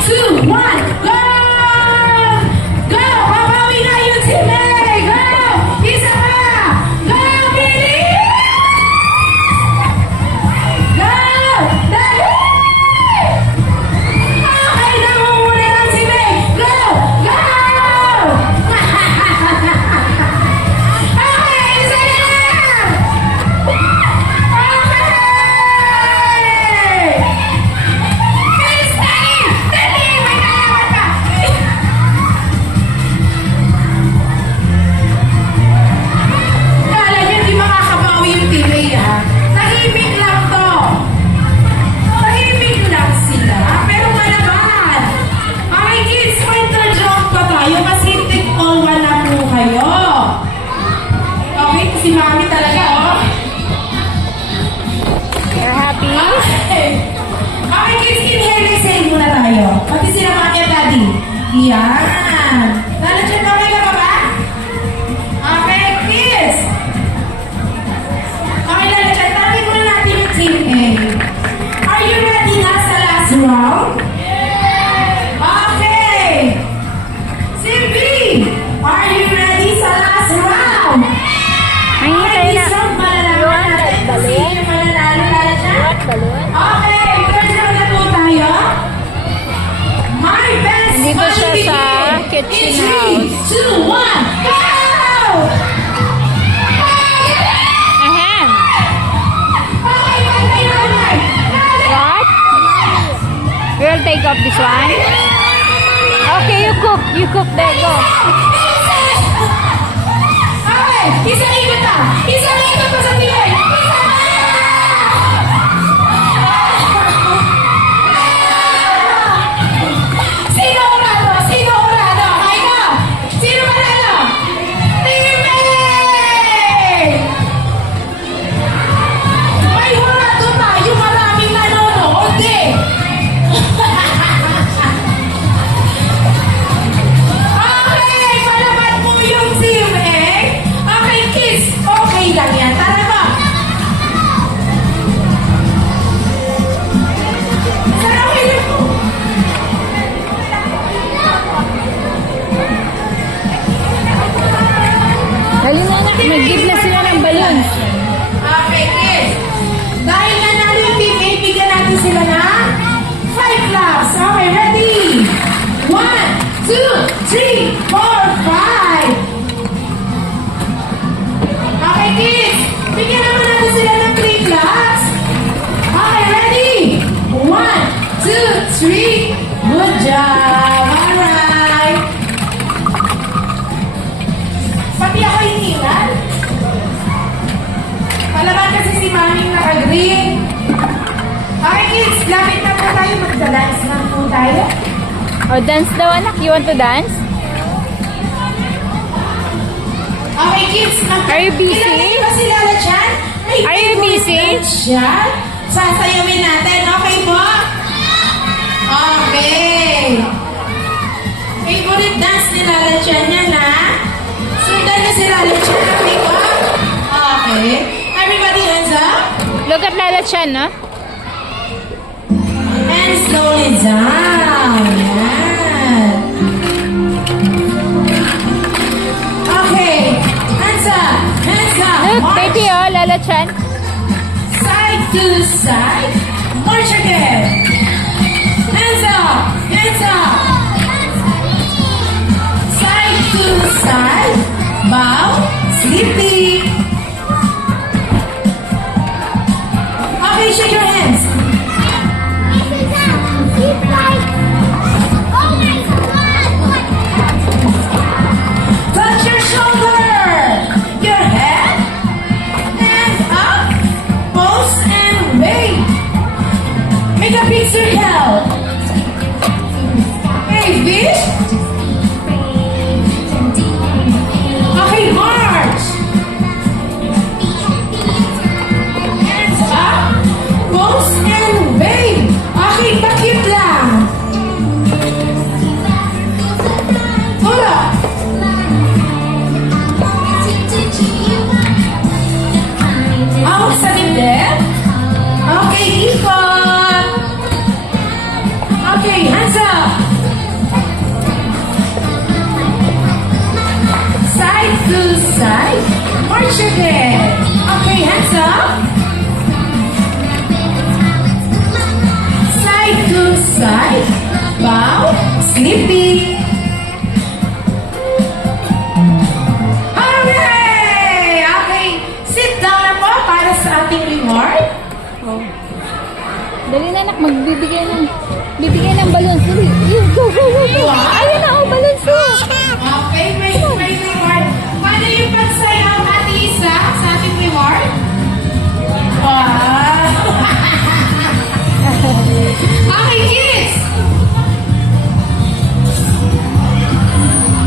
2, 1, go! Go! Babawi na yung team A! Go! Isa pa! Go, Billy! Go! Dali! Okay, namumuna ng team A! Go! Go! Okay, isa na lang! Si Mami talaga, oh. You're happy? Okay, kids, inhale, exhale muna tayo. Pati sila Mami at Daddy. Yan. Lalagyan na kayo ka ba? Okay, kids. Okay, lalagyan. Tawin muna natin yung team A. Are you ready na sa last round? Okay. Team B, are you ready sa last round? Ay, tayo na. Isang malalaman natin kung sino yung mananalo para dyan. Balloon? Okay, first round na po tayo. My best Dito siya buddy sa game. kitchen In house. 3, 2, 1, go! Ahem. Okay, pantay na ulit. What? We'll take off this one. Okay, you cook. You cook there. Go. Okay, isang ikot pa. Isang ikot pa sa tiyan. Sino urado? Sino urado? Kayo? Sino manalo? Team A! May urado tayo. Maraming nanonood eh. Okay, palaban mo yung team A. Okay, kids. Okay lang yan. Tara ba? Sana okay lang po. Dali na na. Mag-give na sila ng balloons. Okay, kids. Dahil nanalo yung team A, bigyan natin sila ng 5 laps. Okay, ready? 1, 2, 3, 4, 5. Okay, kids. Bigyan naman natin sila ng 3 laps. Okay, ready? 1, 2, 3. Good job. Alright. Pati ako hiningal. Palaban kasi si Mami naka-green. Okay, kids. Lapit na po tayo. Magda-dance na po tayo. Oh, dance daw, anak. You want to dance? Okay, kids. Are you busy? Kilala ba si Lola Chan? May Are you favorite busy? dance siya. Sasayawin natin. Okay po? Okay. Favorite dance ni Lola Chan yan, ha? Sundan niyo si Lola Chan. Okay po? Okay. Everybody hands up. Look at Lala Chan, no? And slowly down. Yan. Okay. Hands up. Hands up. Look, March. baby, oh, Lala Chan. Side to side. March again. Hands up. Hands up. Side to side. Bow. Sleepy. Okay, shake your hands. Keep like sa ating reward? Oh. Dali na anak, bibigay ng balloons. Dali. Go, go, go, go. Wow. Ayun na, oh, balloons. Okay, may reward. Paano yung